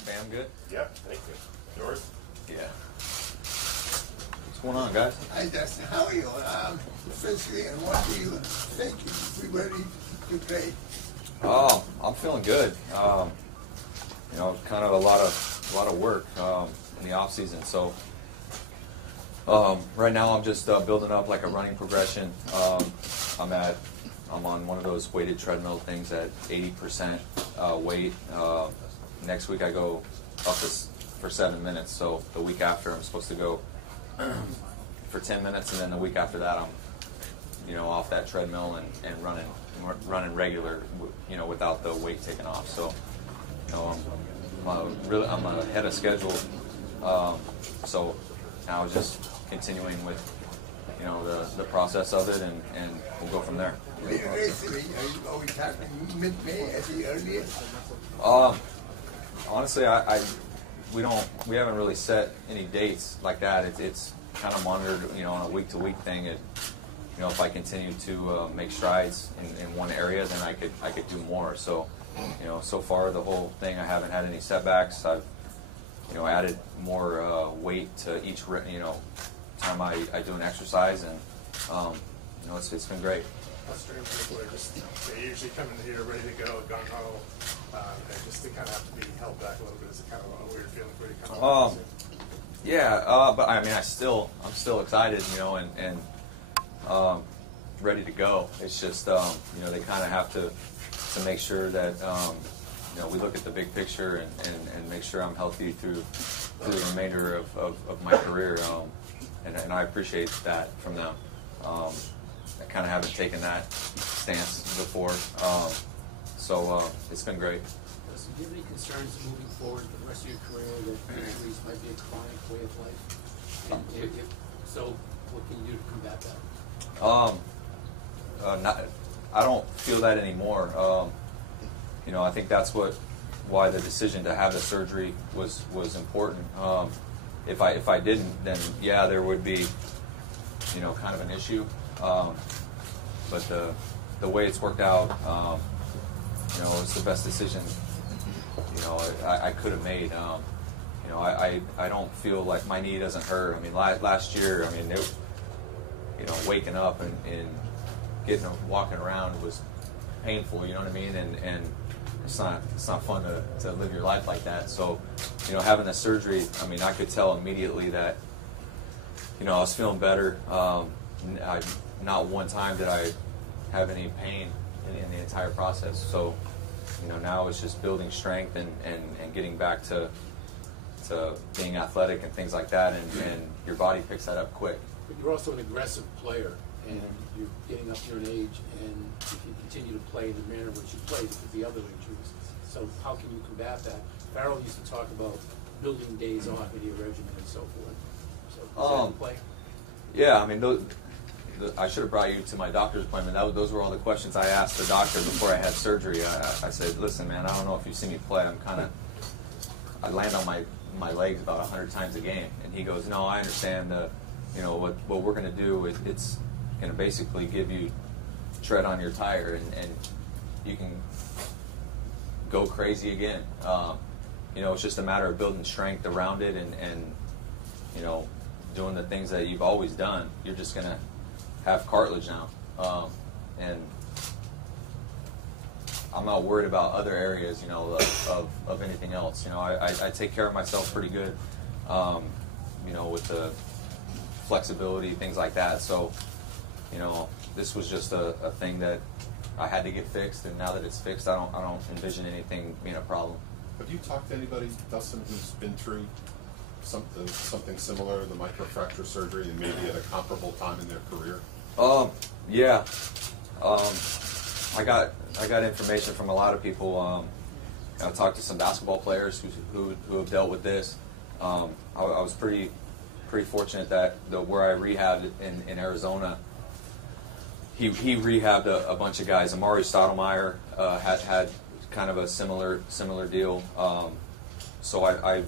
Fam, good? Yeah, thank you. Yours? Yeah. What's going on, guys? Hi, Dustin. How are you? Physically, and what do you think you'll be ready to play? Oh, I'm feeling good. You know, kind of a lot of work in the off season. So right now I'm just building up like a running progression. I'm on one of those weighted treadmill things at 80% weight. Next week I go up for 7 minutes. So the week after I'm supposed to go for 10 minutes, and then the week after that I'm, you know, off that treadmill and running regular, you know, without the weight taken off. So, you know, I'm ahead of schedule. So now it's just continuing with, you know, the process of it, and we'll go from there. Realistically, are we talking mid-May at the earliest? Honestly, we haven't really set any dates like that. It's kind of monitored, you know, on a week-to-week thing. You know, if I continue to make strides in one area, then I could do more. So, you know, so far the whole thing, I haven't had any setbacks. I've, you know, added more weight to each, you know, time I do an exercise, and you know, it's been great. Australian people are just, they usually come in here ready to go, gung-ho, and just to kind of have to be held back a little bit. Is it kind of a weird feeling for you to come in? Yeah, but I mean, I'm still excited, you know, and ready to go. It's just, you know, they kind of have to make sure that, you know, we look at the big picture and make sure I'm healthy through the remainder of my career, and I appreciate that from them. I kind of haven't taken that stance before, so it's been great. Do you have any concerns moving forward for the rest of your career that injuries might be a chronic way of life? And if so, what can you do to combat that? I don't feel that anymore. You know, I think that's why the decision to have the surgery was important. If I didn't, then yeah, there would be, you know, kind of an issue. But the way it's worked out, you know, it's the best decision, you know, I could have made. You know, I don't feel like my knee doesn't hurt. I mean, last year, I mean, you know, waking up and walking around was painful. You know what I mean? And it's not fun to live your life like that. So, you know, having the surgery, I mean, I could tell immediately that, you know, I was feeling better. Not one time did I have any pain in the entire process. So, you know, now it's just building strength and getting back to being athletic and things like that, and your body picks that up quick. But you're also an aggressive player, and you're getting up to an age, and if you continue to play in the manner in which you play, there could be other injuries. So how can you combat that? Farrell used to talk about building days off in your regimen and so forth. So is that in play? Yeah, I mean, I should have brought you to my doctor's appointment. Those were all the questions I asked the doctor before I had surgery. I said, listen, man, I don't know if you see me play. I land on my legs about 100 times a game. And he goes, no, I understand. You know, what we're going to do, it's going to basically give you tread on your tire, and you can go crazy again. You know, it's just a matter of building strength around it, and you know, doing the things that you've always done. You're just going to have cartilage now, and I'm not worried about other areas, you know, of anything else. You know, I take care of myself pretty good, you know, with the flexibility, things like that. So, you know, this was just a thing that I had to get fixed, and now that it's fixed, I don't envision anything being a problem. Have you talked to anybody, Dustin, who's been through something similar, the microfracture surgery, and maybe at a comparable time in their career? Yeah. I got information from a lot of people. I talked to some basketball players who have dealt with this. I was pretty fortunate that where I rehabbed in Arizona, he rehabbed a bunch of guys. Amari Stoudemire had kind of a similar deal. So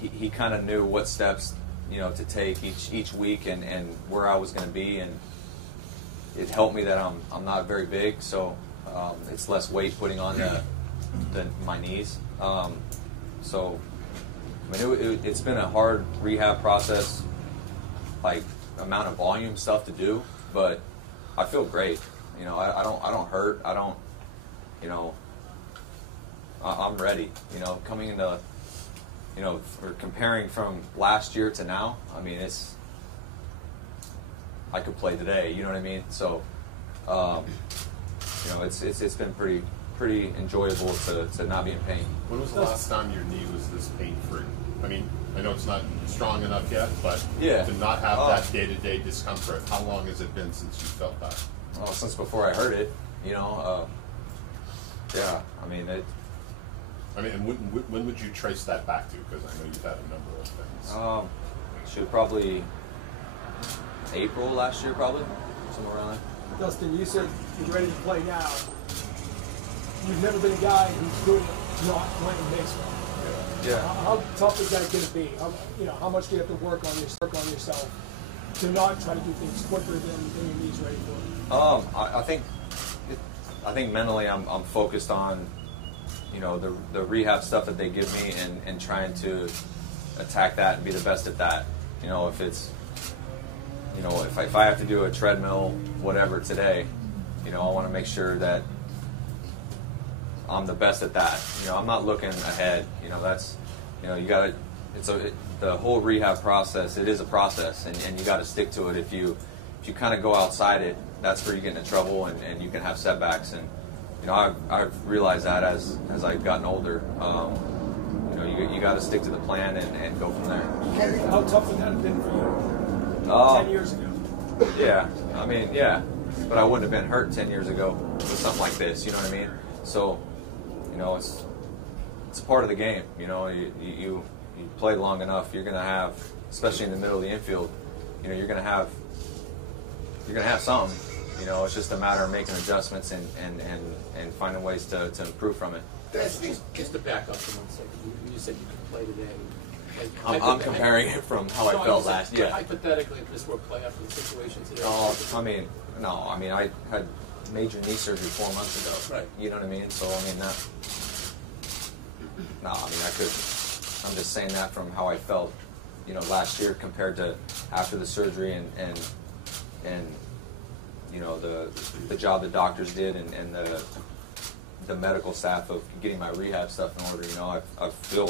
he kind of knew what steps, you know, to take each week and where I was going to be, and it helped me that I'm not very big, so it's less weight putting on my knees. So, I mean, it's been a hard rehab process, like amount of volume stuff to do, but I feel great. You know, I don't hurt. I don't, you know, I'm ready. You know, coming into, you know, or comparing from last year to now, I mean, I could play today. You know what I mean? So, you know, it's been pretty enjoyable to not be in pain. When was the last time your knee was this pain-free? I mean, I know it's not strong enough yet, but yeah. To not have that day-to-day discomfort, how long has it been since you felt that? Well, since before I heard it, you know. Yeah, I mean it. I mean, and when would you trace that back to? Because I know you've had a number of things. Should probably April last year, probably somewhere around there. Dustin, you said you're ready to play now. You've never been a guy who's good at not playing baseball. Yeah. How tough is that going to be? How much do you have to work on yourself to not try to do things quicker than your knees ready for it? I think mentally I'm focused on, you know, the rehab stuff that they give me and trying to attack that and be the best at that. You know, if it's, you know, if I have to do a treadmill, whatever today, you know, I want to make sure that I'm the best at that. You know, I'm not looking ahead. You know, that's, you know, you got to. The whole rehab process. It is a process, and you got to stick to it. If you kind of go outside it, that's where you get into trouble, and you can have setbacks. And you know, I've realized that as I've gotten older. You know, you got to stick to the plan and go from there. How tough would that have been for you 10 years ago? Yeah, I mean, yeah, but I wouldn't have been hurt 10 years ago with something like this. You know what I mean? So, you know, it's a part of the game. You know, you play long enough, you're gonna have, especially in the middle of the infield, you know, you're gonna have something. You know, it's just a matter of making adjustments and finding ways to improve from it. Just to back up for 1 second, you said you could play today. I'm comparing it from how I felt last year. Hypothetically, if this were a playoff situation today. I had major knee surgery 4 months ago. Right. You know what I mean? So I mean that. No, I mean I could. I'm just saying that from how I felt, you know, last year compared to after the surgery and you know the job the doctors did and the medical staff of getting my rehab stuff in order. You know, I feel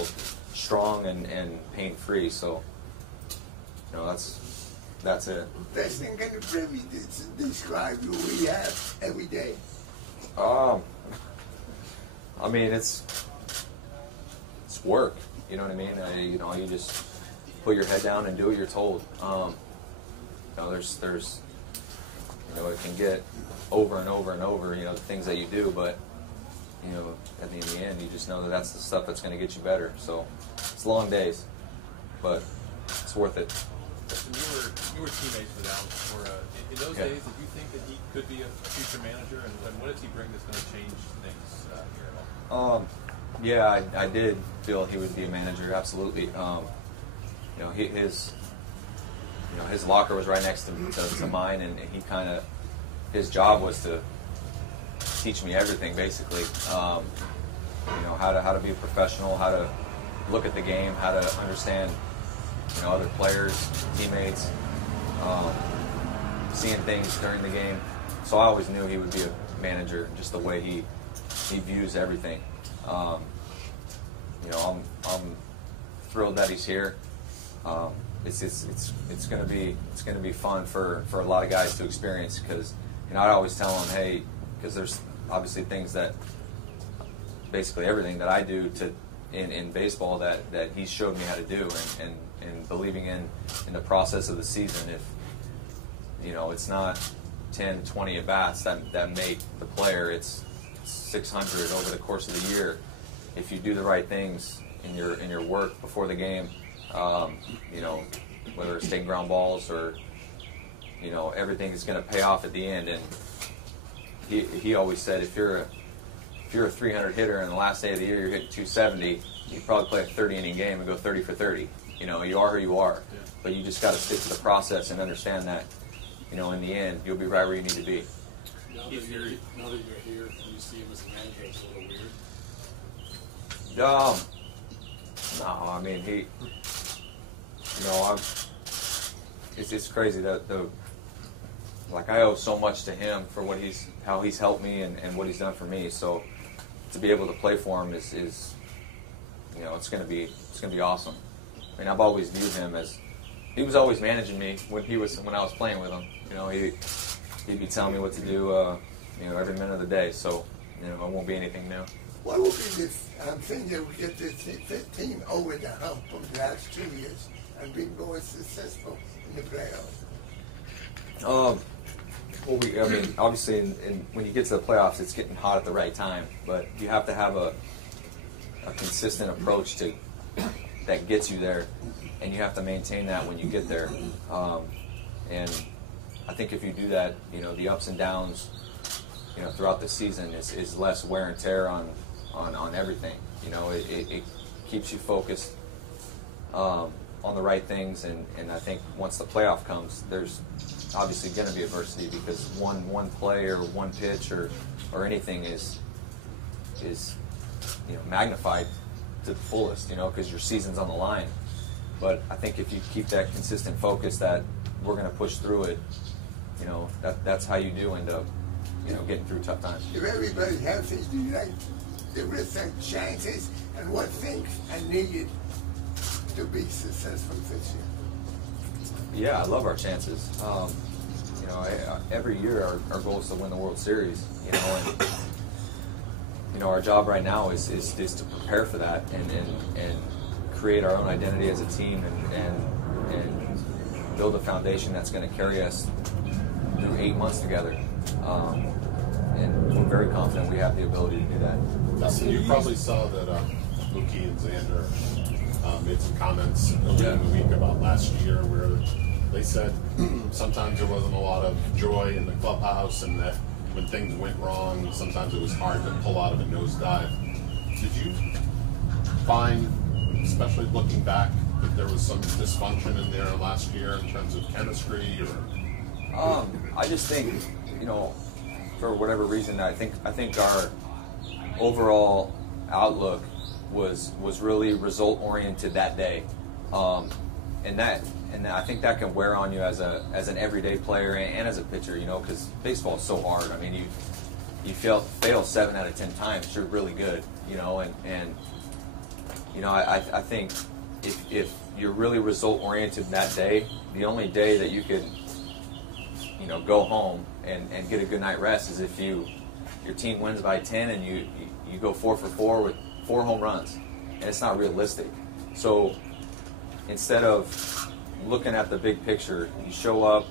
strong and pain free. So you know that's it. Dustin, can you briefly describe your rehab every day? I mean it's work. You know what I mean? You know, you just put your head down and do what you're told. You know, there's you know, it can get over and over and over. You know, the things that you do, but you know, at the end, you just know that that's the stuff that's going to get you better. So it's long days, but it's worth it. You were teammates with Alex Cora. In those days, did you think that he could be a future manager? And what does he bring that's going to change things here at all? Yeah, I did feel he would be a manager. Absolutely. You know, his locker was right next to mine, and he kind of, his job was to teach me everything, basically. You know, how to be a professional, how to look at the game, how to understand, you know, other players, teammates, seeing things during the game. So I always knew he would be a manager, just the way he views everything. You know, I'm thrilled that he's here. It's going to be fun for a lot of guys to experience, because you know, I always tell them, hey, because there's obviously things that basically everything that I do in baseball that he showed me how to do, and believing in the process of the season. If you know, it's not 10, 20 at bats that make the player. It's 600 over the course of the year. If you do the right things in your work before the game, you know, whether it's taking ground balls or, you know, everything is going to pay off at the end. And he always said, if you're a 300 hitter and the last day of the year you're hitting 270, you probably play a 30-inning game and go 30 for 30. You know, you are who you are, but you just got to stick to the process and understand that, you know, in the end you'll be right where you need to be. Now that you're here, and you see him as a manager, it's a little weird. No, I mean it's crazy that like I owe so much to him for how he's helped me and what he's done for me. So to be able to play for him is it's gonna be awesome. I mean, I've always viewed him as he was always managing me when I was playing with him. He'd be telling me what to do every minute of the day. So it won't be anything new. What will be the thing that will get this team over the hump of the last 2 years and be more successful in the playoffs? Obviously, when you get to the playoffs, it's getting hot at the right time. But you have to have a consistent approach that gets you there, and you have to maintain that when you get there. And I think if you do that, the ups and downs, throughout the season is less wear and tear on everything. It keeps you focused on the right things, and I think once the playoff comes, there's obviously going to be adversity because one play or one pitch or anything is magnified to the fullest, because your season's on the line. But I think if you keep that consistent focus that we're going to push through it, that's how you do end up, getting through tough times. If everybody healthy, do you like the risk and chances and what things are needed to be successful this year? Yeah, I love our chances. Every year our goal is to win the World Series, and our job right now is to prepare for that and create our own identity as a team and build a foundation that's going to carry us through 8 months together. And we're very confident we have the ability to do that. Dustin, you probably saw that Mookie and Xander made some comments earlier in the week about last year where they said sometimes there wasn't a lot of joy in the clubhouse and that when things went wrong, sometimes it was hard to pull out of a nosedive. Did you find, especially looking back, that there was some dysfunction in there last year in terms of chemistry? Or I just think, for whatever reason, I think our overall outlook was really result oriented that day, and I think that can wear on you as an everyday player and as a pitcher, because baseball is so hard. I mean, you fail 7 out of 10 times, you're really good, I think if you're really result oriented that day, the only day that you could go home and get a good night rest is if your team wins by 10 and you go 4 for 4 with 4 home runs, and it's not realistic. So instead of looking at the big picture, you show up,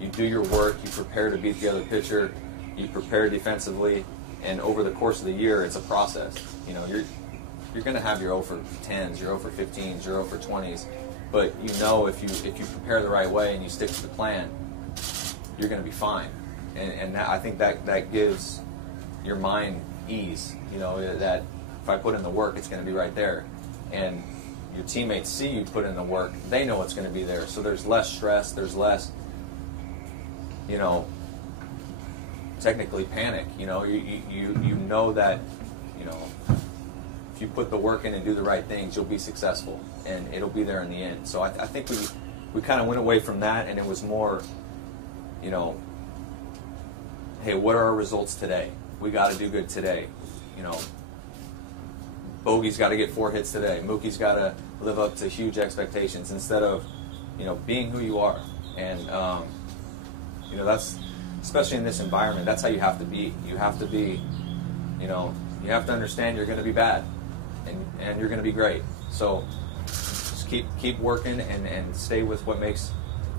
you do your work, you prepare to beat the other pitcher, you prepare defensively, and over the course of the year, it's a process. You're going to have your 0 for 10s, your 0 for 15s, your 0 for 20s, but if you prepare the right way and you stick to the plan, you're going to be fine. And I think that gives your mind ease, that if I put in the work, it's going to be right there. And your teammates see you put in the work, they know it's going to be there. So there's less stress, there's less, technically panic. You know that, if you put the work in and do the right things, you'll be successful, and it'll be there in the end. So I think we kind of went away from that, and it was more, hey, what are our results today? We got to do good today. Bogey's got to get 4 hits today. Mookie's got to live up to huge expectations instead of, being who you are. And, that's, especially in this environment, that's how you have to be. You have to be, you have to understand you're going to be bad and you're going to be great. So just keep working and stay with what makes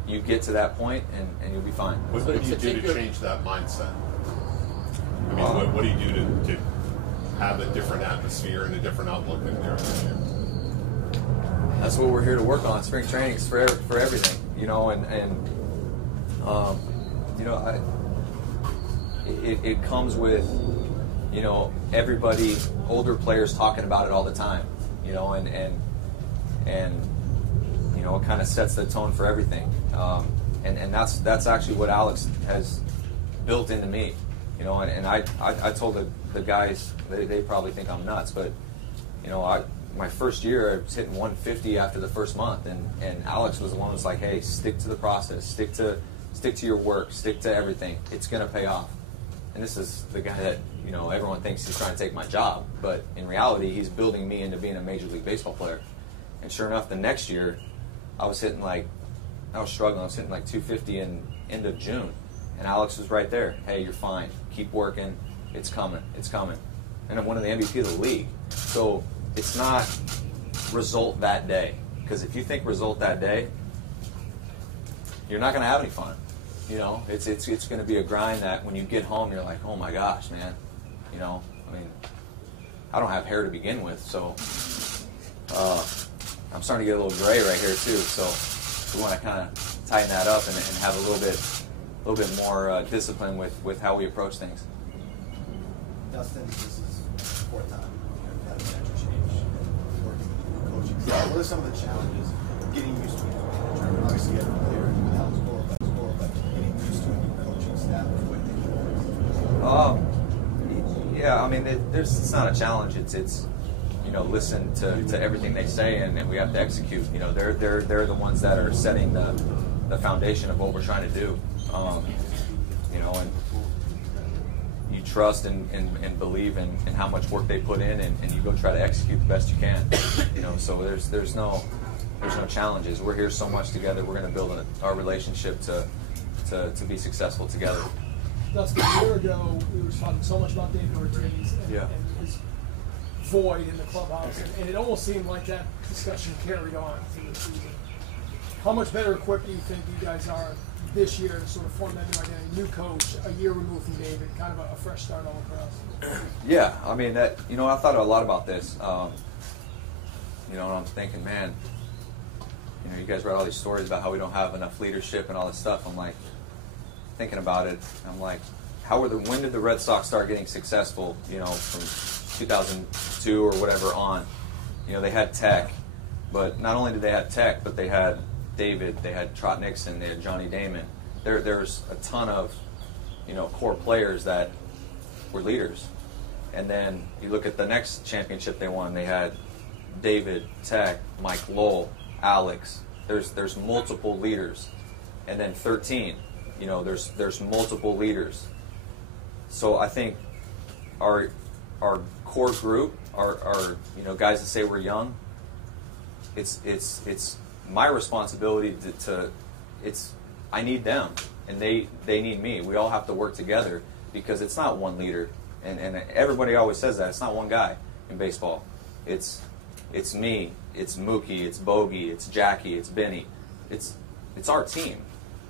you get to that point, and you'll be fine. What do you do to change that mindset? I mean, what do you do to have a different atmosphere and a different outlook in there? That's what we're here to work on. Spring training's for everything, it comes with, everybody, older players talking about it all the time, and it kind of sets the tone for everything. And that's actually what Alex has built into me, I told the guys, they probably think I'm nuts, but my first year, I was hitting 150 after the first month, and Alex was the one who was like, hey, stick to the process, stick to your work, stick to everything. It's going to pay off. And this is the guy that, you know, everyone thinks he's trying to take my job, but in reality, he's building me into being a Major League Baseball player. And sure enough, the next year, I was hitting like 250 in end of June. And Alex was right there. Hey, you're fine. Keep working. It's coming. It's coming. And I'm one of the MVP of the league. So it's not result that day. Because if you think result that day, you're not going to have any fun. You know, it's going to be a grind that when you get home, you're like, oh my gosh, man. You know, I mean, I don't have hair to begin with, so I'm starting to get a little gray right here too. So we want to kind of tighten that up and have a little bit more discipline with how we approach things. Dustin, this is the fourth time you've had a manager change and working with your coaching staff. What are some of the challenges getting used to a new manager? Obviously, you have a player without score, but getting used to a new coaching staff and the way they work. Yeah, I mean, it's not a challenge. It's you know, listen to everything they say, and we have to execute. You know, they're the ones that are setting the foundation of what we're trying to do. You know, and you trust and believe in how much work they put in, and you go try to execute the best you can. You know, so there's no challenges. We're here so much together. We're going to build our relationship to be successful together. Dustin, a year ago, we were talking so much about David Ortiz and his void in the clubhouse, and it almost seemed like that discussion carried on through the season. How much better equipped do you think you guys are this year to sort of form that new identity? New coach, a year removed from David, kind of a fresh start all across. Yeah, I mean, that, you know, I thought a lot about this. You know, and I'm thinking, man, you know, you guys read all these stories about how we don't have enough leadership and all this stuff. I'm like, thinking about it, I'm like, when did the Red Sox start getting successful, you know, from 2002 or whatever on? You know, they had Tech, but not only did they have Tech, but they had David, they had Trot Nixon, they had Johnny Damon. There's a ton of, you know, core players that were leaders. And then you look at the next championship they won, they had David, Tech, Mike Lowell, Alex. There's multiple leaders. And then 13, you know, there's multiple leaders. So I think our core group, our you know, guys that say we're young, it's my responsibility I need them and they need me. We all have to work together because it's not one leader, and everybody always says that it's not one guy in baseball. It's me, it's Mookie, it's Bogey, it's Jackie, it's Benny. It's our team.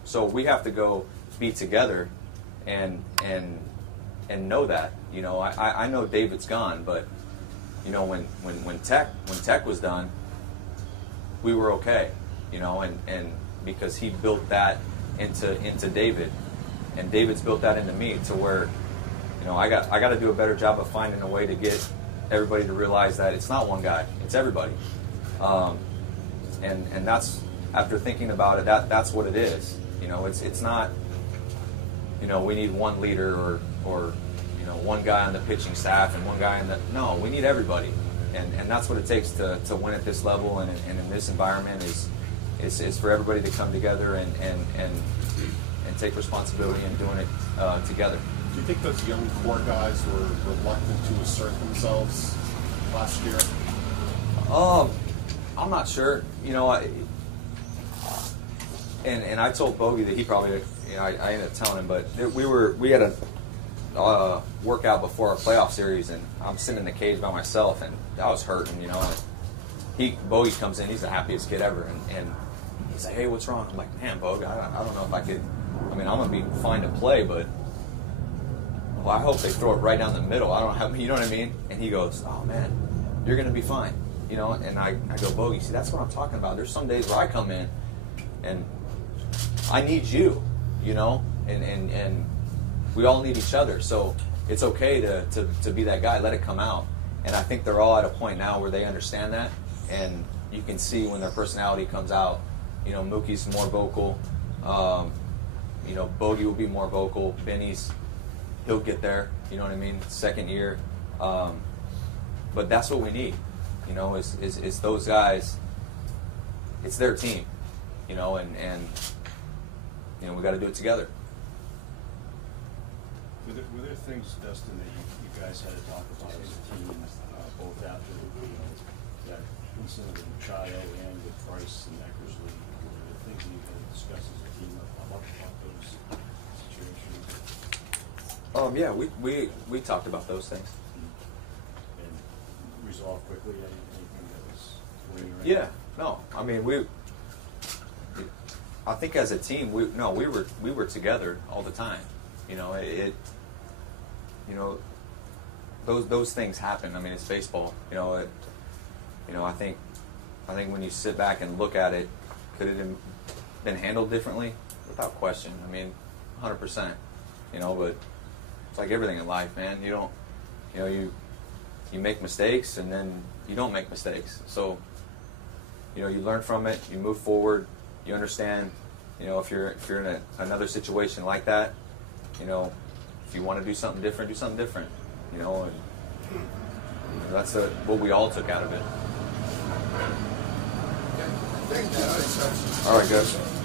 So we have to go be together and know that. You know, I know David's gone, but you know, when Tech was done, we were okay. You know, and because he built that into David, and David's built that into me to where, you know, I got to do a better job of finding a way to get everybody to realize that it's not one guy, it's everybody. And that's, after thinking about it, that's what it is. You know, it's not, you know, we need one leader or you know, one guy on the pitching staff and one guy no, we need everybody. And that's what it takes to win at this level and in this environment is for everybody to come together and take responsibility in doing it together. Do you think those young core guys were reluctant to assert themselves last year? I'm not sure. You know, and I told Bogey that he probably, you know, I ended up telling him, but we had a workout before our playoff series, and I'm sitting in the cage by myself, and I was hurting, you know. Bogey comes in, he's the happiest kid ever, and he's like, hey, what's wrong? I'm like, man, Bogey, I don't know if I could. I mean, I'm gonna be fine to play, but well, I hope they throw it right down the middle. I don't know how, you know what I mean? And he goes, oh man, you're gonna be fine, you know. And I go, Bogey, see, that's what I'm talking about. There's some days where I come in and I need you, you know, and we all need each other. So it's okay to be that guy. Let it come out. And I think they're all at a point now where they understand that, and you can see when their personality comes out. You know, Mookie's more vocal. You know, Bogey will be more vocal. Benny's, he'll get there. You know what I mean? Second year. But that's what we need. You know, it's those guys. It's their team. You know, and you know, we got to do it together. Were there things, Dustin, that you guys had to talk about as a team, both after that incident with Machado and with Price and Eckersley? Were there things that you had to discuss as a team about those situations? Yeah, we talked about those things. And resolved quickly anything that was weighing around? Yeah, no, I mean I think as a team, we were together all the time. You know, you know, those things happen. I mean, it's baseball. You know, I think when you sit back and look at it, could it have been handled differently? Without question. I mean, 100%. You know, but it's like everything in life, man. You make mistakes, and then you don't make mistakes. So, you know, you learn from it. You move forward. You understand. You know, if you're in another situation like that, you know, if you want to do something different, do something different. You know, and that's what we all took out of it. Thank you. All right, guys.